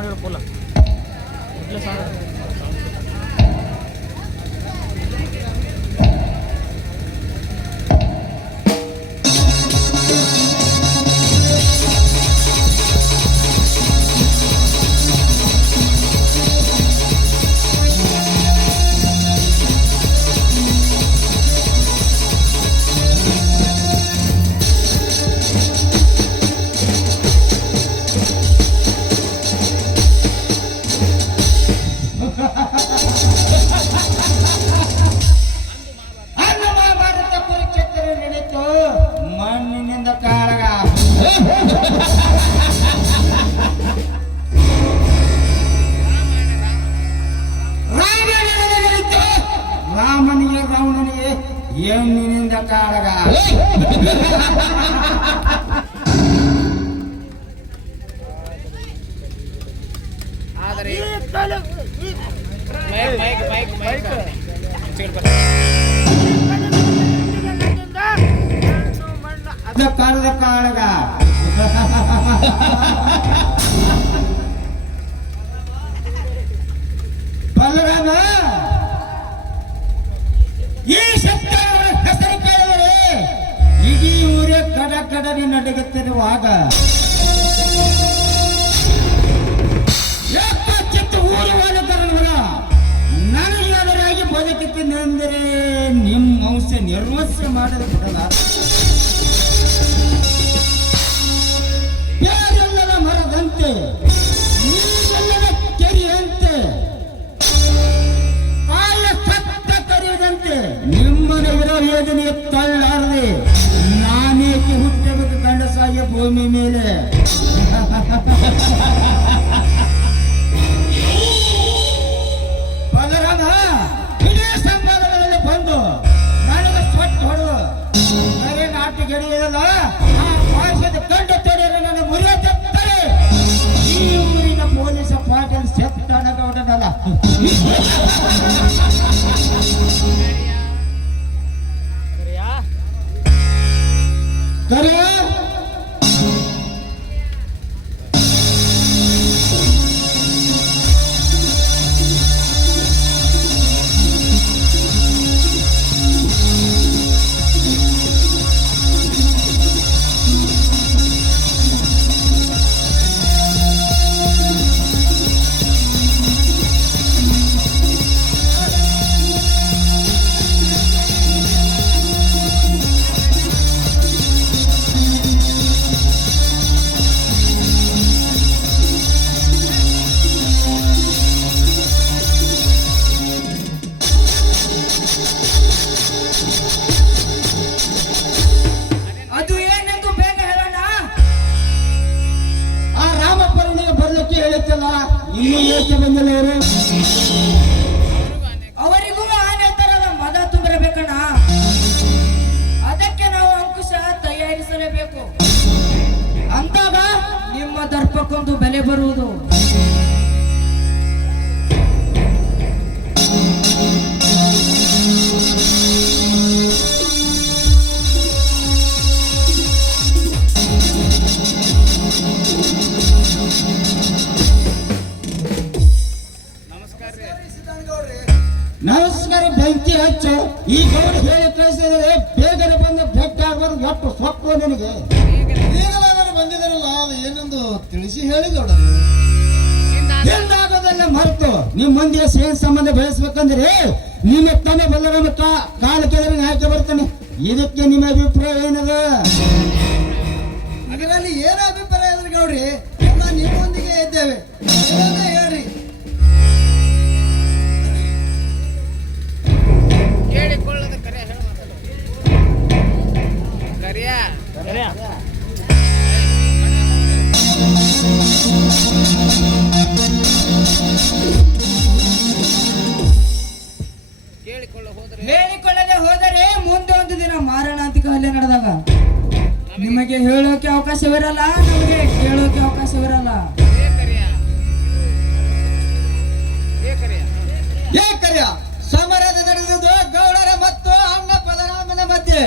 Sound ಹೇಳ್ಕೊಲ್ಲ ಇಲ್ಲ sound ಮಣ್ಣಿನಿಂದ ಕಾಳಗ ರಾಮನಿಗೆ ರಾವಣನಿಗೆ ಹೆಣ್ಣಿನಿಂದ ಕಾಳಗ ಆದರೆ ಕರೆದ ಕಾಳಗ ಬಲರಾಮ ಈ ಶಬ್ದಗಳ ಹೆಸರು ಕೇಳಿದರೆ ಇಡೀ ಊರೇ ಕಡ ಕಡನೆ ನಡಗುತ್ತಿರುವಾಗ ಚಿತ್ತ ಊರುವಾದ ಕಾರಣವಲ್ಲ ನನಗೆ ಅದರಾಗಿ ಬದುಕುತ್ತೇನೆಂದರೆ ನಿಮ್ಮ ಅಂಶ ನಿರ್ವಸ್ಯ ಮಾಡಲು ಬಿಡಲ್ಲ ಯಾರೆಲ್ಲದ ಮರದಂತೆ ನೀರೆಲ್ಲದ ಕೆರೆಯಂತೆ ಕಾಯ ಸತ್ತ ಕರೆಯದಂತೆ ನಿಮ್ಮನ ವಿರೋಧನೆ ತಳ್ಳಾರದೆ ನಾನೇಕೆ ಹುಟ್ಟಬೇಕು ಗಂಡಸಾಗಿ ಭೂಮಿ ಮೇಲೆ ಬಲರಾಮ ಇಡೀ ಸಂವಾದಗಳಲ್ಲಿ ಬಂದು ನನಗೆ ಸ್ವಟ್ಟು ಹೊಡೆದು ಬರೀ ನಾಟಿ ಗೆಳೆಯಲ್ಲ ಆ ಭಾಷೆದ ಕಂಡು ತೊಡೆಯಲು ನನ್ನ ಮುರಿಯುತ್ತಾರೆ ಈ ಊರಿನ ಪೊಲೀಸ ಪಾಟೀಲ್ ಸೆತ್ತನಗೌಡನಲ್ಲ ಕರೆ ಇನ್ನು ಏಕೆ ಬಂದಿಲ್ಲ ಅವರು ಅವರಿಗೂ ಆನೆ ತರದ ಮದ ತುಂಬಿರಬೇಕಣ್ಣ ಅದಕ್ಕೆ ನಾವು ಅಂಕುಶ ತಯಾರಿಸಲೇಬೇಕು ಅಂದಾಗ ನಿಮ್ಮ ದರ್ಪಕ್ಕೊಂದು ಬೆಲೆ ಬರುವುದು ನಮಸ್ಕಾರ ಬೆಂಕಿ ಹಚ್ಚು ಈ ಗೌಡ ಹೇಳಿ ಕಳಿಸಿದರೆ ಬೇಗನೆ ಬಂದು ಭೇಟಿ ಆಗಬಾರ್ದು ಒಟ್ಟು ಸೊಪ್ಪು ನಿನಗೆ ಈಗಲಾದರೂ ಬಂದಿದ್ದಾರಲ್ಲ ಅದು ಏನೆಂದು ತಿಳಿಸಿ ಹೇಳಿ ಗೌಡ ಹಿಂದಾಗೋದೆಲ್ಲ ಮರೆತು ನಿಮ್ಮ ಮಂದಿಯ ಸೇನ್ ಸಂಬಂಧ ಬೆಳೆಸ್ಬೇಕಂದ್ರೆ ನಿಮ್ಮ ತಮ್ಮ ಬಲ್ಲರಾಮ ಕಾಲ ಕೆಳಗೆ ಹಾಕಿ ಬರ್ತಾನೆ ಇದಕ್ಕೆ ನಿಮ್ಮ ಅಭಿಪ್ರಾಯ ಏನದ ಅದರಲ್ಲಿ ಏನು ಅಭಿಪ್ರಾಯ ಅದ್ರಿ ಗೌಡ್ರಿ ಎಲ್ಲ ನಿಮ್ಮೊಂದಿಗೆ ಇದ್ದೇವೆ ಹೇಳ್ರಿ ಹೇಳಿಕೊಳ್ಳದ ಕರೆ ಹೇಳ ಕರಿಯ ಹೇಳಿಕೊಳ್ಳದೆ ಹೋದರೆ ಮುಂದೆ ಒಂದು ದಿನ ಮಾರಣಾಂತಿಕ ಹಲ್ಲೆ ನಡೆದಾಗ ನಿಮಗೆ ಹೇಳೋಕೆ ಅವಕಾಶವಿರಲ್ಲ ನಮಗೆ ಕೇಳೋಕೆ ಅವಕಾಶವಿರಲ್ಲ ಏಕರ್ಯ ಸಮರದ ನಡೆದುದು ಗೌಡರ ಮತ್ತು ಅಣ್ಣ ಬಲರಾಮನ ಮಧ್ಯೆ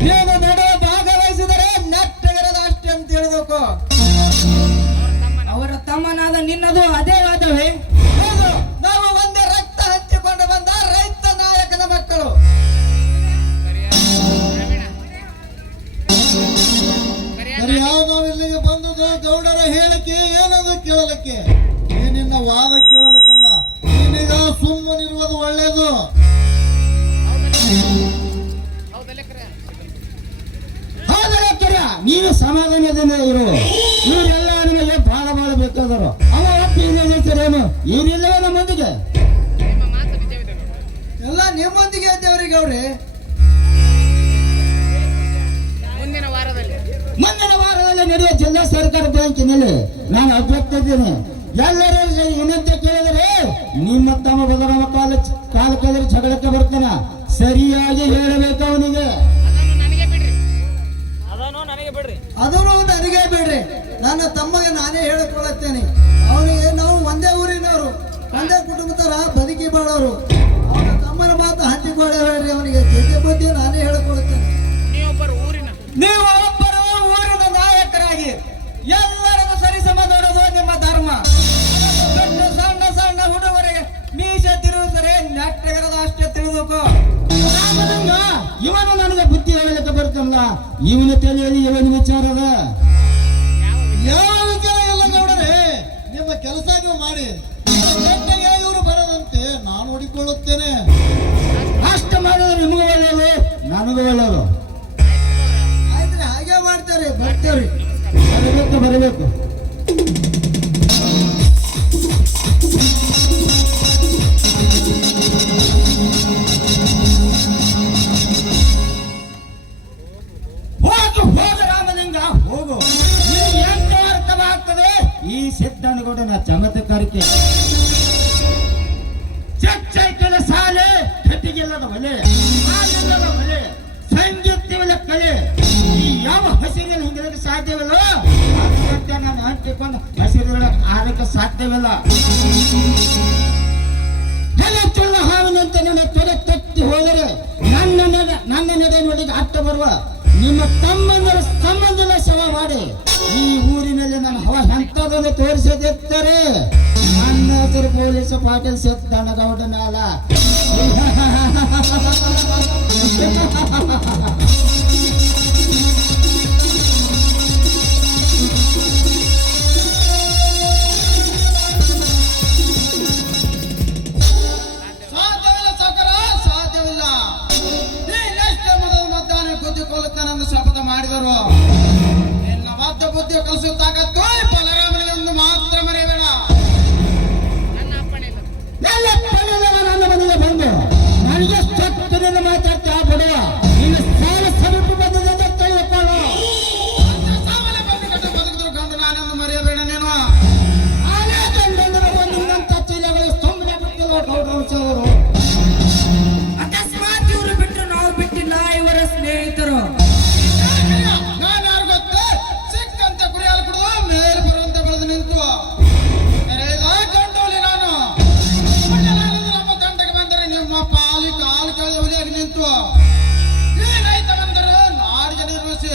ನೀನು ನಡುವೆ ಭಾಗವಹಿಸಿದರೆ ನಟ್ಟಗಿರದ ಅಷ್ಟೇ ಅಂತ ಹೇಳಬೇಕು ಅವರ ತಮ್ಮನಾದ ನಿನ್ನದು ಅದೇ ವಾದವೇ? ಹೌದು, ನಾವು ಒಂದೇ ರಕ್ತ ಹಂಚಿಕೊಂಡು ಬಂದ ರೈತ ನಾಯಕನ ಮಕ್ಕಳು. ಸರಿಯಾ, ನಾವು ಇಲ್ಲಿಗೆ ಬಂದದ್ದು ಗೌಡರ ಹೇಳಿಕೆ ಏನದು ಕೇಳಲಿಕ್ಕೆ, ನಿನ್ನ ವಾದ ಕೇಳಲಿಕ್ಕಲ್ಲ. ನೀನೀಗ ಸುಮ್ಮನಿರುವುದು ಒಳ್ಳೇದು. ಹೌದಲ್ಲ ಕಿರ್ಯ, ನೀನು ಸಮಾಧಾನದಿಂದ ಇರು. ಇವರೆಲ್ಲ ನಿಮಗೆ ಬಾಳ ಬಾಳ ಬೇಕಾದರು. ಅವ ಒಪ್ಪಿರೇನು ಇವರಿಲ್ಲವೇ ನಮ್ಮ ಮುಂದಿಗೆ? ನಿಮ್ಮ ಮಾತು ನಿಜವಿದೆ ನೋಡಿ. ಎಲ್ಲ ನಿಮ್ಮೊಂದಿಗೆ ಇದ್ದೇವ್ರಿಗೆ ಅವ್ರಿ. ಮುಂದಿನ ವಾರದಲ್ಲಿ ನಡೆಯುವ ಜಿಲ್ಲಾ ಸರ್ಕಾರ ಬ್ಯಾಂಕಿನಲ್ಲಿ ನಾನು ಅಭ್ಯರ್ಥಿದ್ದೇನೆ. ಎಲ್ಲರೂ ವಿನಂತಿ ಕೇಳಿದರೆ ನಿಮ್ಮ ತಮ್ಮ ಬದಲಾವ ಕಾಲ ಕೇಳಿದ್ರೆ ಜಗಳಕ್ಕೆ ಬರ್ತಾನೆ. ಸರಿಯಾಗಿ ಹೇಳಬೇಕು ಅವನಿಗೆ. ಅದನ್ನು ನನಗೆ ಬಿಡ್ರಿ. ನನ್ನ ತಮ್ಮಗೆ ನಾನೇ ಹೇಳಿಕೊಳ್ಳುತ್ತೇನೆ. ಅವನಿಗೆ ನಾವು ಒಂದೇ ಊರಿನವರು, ಒಂದೇ ಕುಟುಂಬದವರ ಬದುಕಿ ಬಾಳೋರು. ಅವನ ತಮ್ಮನ ಮಾತು ಹಂಚಿಕೊಳ್ಳಬೇಡ್ರಿ. ಅವನಿಗೆ ಜೊತೆ ಬುದ್ಧಿ ನಾನೇ ಹೇಳಿಕೊಳ್ಳುತ್ತೇನೆ. ನೀವು ಒಬ್ಬರು ಊರಿನ ನಾಯಕರಾಗಿ ಎಲ್ಲರಿಗೂ ಸರಿಸಮ ನೋಡೋದು ನಿಮ್ಮ ಧರ್ಮ. ದೊಡ್ಡ ಸಣ್ಣ ಸಣ್ಣ ಹುಡುಗರಿಗೆ ಮೀಸ ತಿರುಗಿದರೆ ನೆಟ್ಟಗಿರದ ಅಷ್ಟೇ ತಿಳಿದುಕೋ. ರಾಮಲಿಂಗ, ಇವನು ನನಗೆ ಬುದ್ಧಿ ಹೇಳಲಿಕ್ಕೆ ಬರ್ತಾನಲ್ಲ, ಇವನ ತಲೆಯಲ್ಲಿ ಇವನ ವಿಚಾರದ ಯಾವ ವಿಚಾರ ಎಲ್ಲ ಗೌಡರೇ, ನಿಮ್ಮ ಕೆಲಸ ನೀವು ಮಾಡಿ. ಗಂಟೆಗೆ ಇವರು ಬರದಂತೆ ನಾನು ನೋಡಿಕೊಳ್ಳುತ್ತೇನೆ. ಅಷ್ಟು ಮಾಡಿದ್ರೆ ನಿಮಗೂ ಒಳ್ಳೆಯದು, ನನಗೂ ಒಳ್ಳೆಯದು. ಆಯ್ತ್ರಿ, ಹಾಗೆ ಮಾಡ್ತಾರೆ. ಬರ್ತೇವ್ರಿ. ಬರಬೇಕು. ಹೋಗು ರಾಮಲಿಂಗ, ಹೋಗು. ನಿನಗೆ ಎಂತ ಅರ್ಥವಾಗ್ತದೆ ಈ ಸಿದ್ದನಗೌಡನ ಚಮತ್ಕಾರಕ್ಕೆ? ಚಚ್ಚೈಕಲ ಸಾಲೆ, ಕಟ್ಟಿಗಿಲ್ಲದ ಒಲೆ, ಹಾಲಿಲ್ಲದ ಒಲೆ, ಸಂಗೀತವಿಲ್ಲ ಕಲೆ. ಈ ಯಾವ ಹಸಿರಿನ ಹಿಂಗಲಿಕ್ಕೆ ಸಾಧ್ಯವಿಲ್ಲ. ಅದಕ್ಕೆ ನಾನು ಅಂಟಿಕೊಂಡು ಹಸಿರಿನೊಳಗೆ ಆರಕ್ಕೆ ಸಾಧ್ಯವಿಲ್ಲ. ತಲೆ ತುಳ್ಳ ಹಾವಿನಂತೆ ನನ್ನ ತೊಡೆ ತಟ್ಟಿ ಹೋದರೆ ನನ್ನ ನಡೆ ನೋಡಿಗೆ ಅಟ್ಟ ಬರುವ ನಿಮ್ಮ ತಮ್ಮಂದರ ಸಂಬಂಧದ ಶವ ಮಾಡಿ ಈ ಊರಿನಲ್ಲಿ ನನ್ನ ಹವ ಎಂಥದನ್ನು ತೋರಿಸದಿದ್ದರೆ ನನ್ನ ಹೆಸರು ಪೊಲೀಸ್ ಪಾಟೀಲ್ ಸಿದ್ದನಗೌಡನಲ್ಲ. ಸಾಧ್ಯವಿಲ್ಲ ಸಾಕರ, ಸಾಧ್ಯವಿಲ್ಲ. ನೀನೆಷ್ಟೇ ಮೊದಲು ಮಧ್ಯಾಹ್ನ ಕುದ್ದಿಕೊಳ್ಳುತ್ತಾನೆಂದು ಶಪಥ ಮಾಡಿದರು. ನಿನ್ನ ಬದ್ಧ ಬುದ್ಧಿ ಕಲಿಸುತ್ತಾಗತ್ತೋ ಬಲರಾಮನಿಗೆ ಮಾತ್ರ ಮರೆಯಬೇಡ. ನನ್ನ ಅಪ್ಪಣೆ ಇಲ್ಲ. ಎಲ್ಲ ಪಡೆದವ ನನ್ನ ಮನೆಗೆ ಬಂದು ನನಗೆ ಸತ್ತದಿಂದ ಮಾತಾಡ್ತಾ ಬಿಡುವ. ನಿನ್ನ ಸಾಲ ಸಮೀಪ ಬಂದದಿಂದ ಕಳೆದುಕೊಳ್ಳು. ಸಾವಲ ಬಂದು ಗಂಡ ಬದುಕಿದ್ರು ಗಂಡು ನಾನೆಂದು ಮರೆಯಬೇಡ ನೀನು. ಆನೇ ಗಂಡಂದಿರ ಬಂದು ನಿನ್ನಂಥ ಚೀಲಗಳು ಸುಮ್ಮನೆ ಬಿಟ್ಟಿಲ್ಲ ಗೌಡವಂಶವರು. ಅಕಸ್ಮಾತ್ ಇವರು ಬಿಟ್ಟರು ನಾವು ಬಿಟ್ಟಿಲ್ಲ, ಇವರ ಸ್ನೇಹಿತರು. ನಾನು ಯಾರು ಗೊತ್ತೇ? ಸಿಕ್ಕಂತೆ ಕುರಿಯಾಲು ಕುಡಿದು ಮೇಲೆ ಬರುವಂತೆ ಬೆಳೆದು ನಿಂತು ಕೆರೆದ ಗಂಡೋಲಿ ನಾನು. ನಮ್ಮ ತಂಡಕ್ಕೆ ಬಂದರೆ ನಿಮ್ಮ ಪಾಲಿ ಕಾಲು ಕೆಳಗೆ ಹುಲಿಯಾಗಿ ನಿಂತು ಈ ರೈತ ಬಂದರು ನಾಡಿಗೆ ನಿರ್ವಹಿಸಿ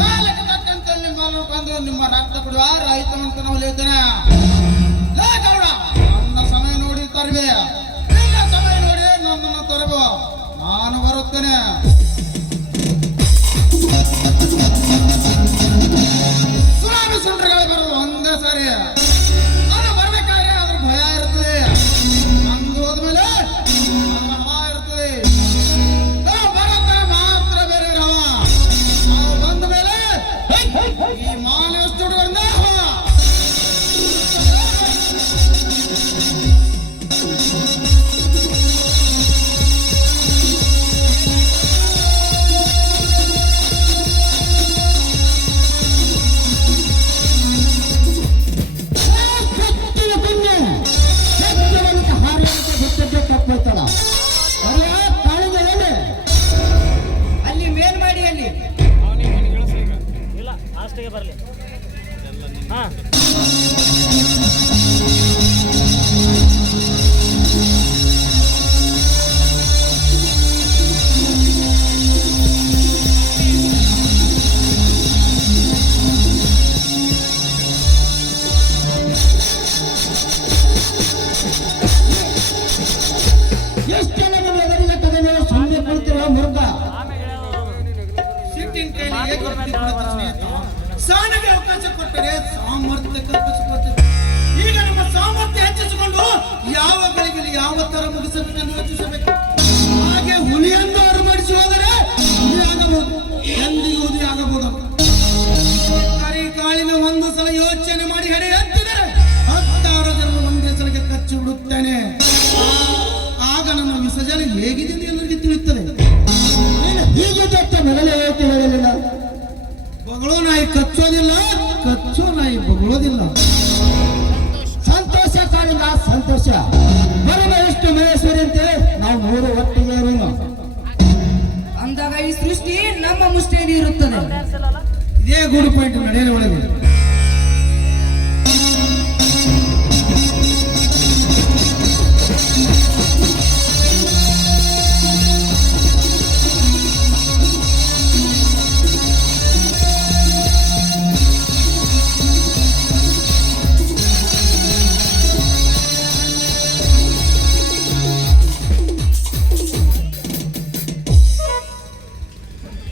ಕಾಲಕ್ಕೆ ತಕ್ಕಂತೆ ನಿಮ್ಮನ್ನು ಕೊಂದು ನಿಮ್ಮ ರಕ್ತ ಕುಡಿಯುವ ರೈತ ಮಂತನ ಹುಲಿಯುತ್ತೇನೆ. ಲೇ ಗೌಡ, ನನ್ನ ಸಮಯ ನೋಡಿ ತರಬೇ, ನಿನ್ನ ಸಮಯ ನೋಡಿ ನನ್ನನ್ನು ತರಬು. ನಾನು ಬರುತ್ತೇನೆ. ಸುನಾಮಿ ಸುಂಡ್ರಗಳು ಬರೋದು ಒಂದೇ ಸಾರಿ. ನಾನು ಬರ್ಬೇಕಾದ್ರೆ ಅದ್ರ ಭಯ ಇರ್ತದೆ. ನಂದು ಹೋದ್ಮೇಲೆ ಅದ್ರ ಹವಾ ಇರ್ತದೆ. ನಾವು ಬರೋದ್ರೆ ಮಾತ್ರ ಬೇರೆ ಹವ. ನಾವು ಬಂದ ಮೇಲೆ ಈ ಮಾನವಷ್ಟು ಹುಡುಗರಿಂದ ಹವ. ಸತ್ತಿನ ಪುಣ್ಯ ಸತ್ಯವಂತ ಹಾರಿಯಂತೆ ಬಿಟ್ಟದ್ದೇ ತಪ್ಪೋಯ್ತಲ್ಲ. ಸರಿಯಾ ಕಾಳಿಗೆ ಹೇಳಿ. ಅಲ್ಲಿ ಮೇಲ್ಮಾಡಿಯಲ್ಲಿ ಇಲ್ಲ ಲಾಸ್ಟಿಗೆ ಬರಲಿ. ಹಾ ಕಲ್ಪಿಸಿಕೊಟ್ಟರೆ ಸಾಮರ್ಥ್ಯ ಕಲ್ಪಿಸಿಕೊಟ್ಟರೆ ಈಗ ನಮ್ಮ ಸಾಮರ್ಥ್ಯ ಹೆಚ್ಚಿಸಿಕೊಂಡು ಯಾವ ಗಳಿಗೆಯಲ್ಲಿ ಯಾವ ತರ ಮುಗಿಸಬೇಕೆಂದು ಯೋಚಿಸಬೇಕು. ಹಾಗೆ ಹುಲಿಯನ್ನು ಅರಮಡಿಸಿ ಹೋದರೆ ಹುಲಿ ಆಗಬಹುದು, ಎಂದಿಗೂ ಹುಲಿ ಆಗಬಹುದು. ಕರಿ ಕಾಳಿನ ಒಂದು ಸಲ ಯೋಚನೆ ಮಾಡಿ ಹೆಡೆ ಎತ್ತಿದರೆ 10 ಜನ ಒಂದೇ ಸಲಕ್ಕೆ ಕಚ್ಚಿ ಬಿಡುತ್ತೇನೆ. ಆಗ ನನ್ನ ವಿಸರ್ಜನೆ ಹೇಗಿದೆ ಎಂದು ಎಲ್ಲರಿಗೂ ತಿಳಿಯುತ್ತದೆ. ಹೀಗೆ ಜೊತೆ ಮೊದಲೇ ತಿಳಿಯಲಿಲ್ಲ. ಬಗಳೋ ನಾಯಿ ಕಚ್ಚೋದಿಲ್ಲ, ಕಚ್ಚೋ ನಾಯಿ ಬಗಳೋದಿಲ್ಲ. ಸಂತೋಷ ಕಾಲಿಂದ ಸಂತೋಷ ಬರುವ ಎಷ್ಟು ಮಹೇಶ್ವರಿ ಅಂತೇಳಿ ನಾವು 3 ಒಟ್ಟಿಗೆ ಇರೋಣ. ಅಂದಾಗ ಈ ಸೃಷ್ಟಿ ನಮ್ಮ ಮುಷ್ಟಿಯಲ್ಲಿ ಇರುತ್ತದೆ. ಇದೇ ಗೂಡು ಪಾಯಿಂಟ್ ನಡೆಯುವ ಒಳಗೆ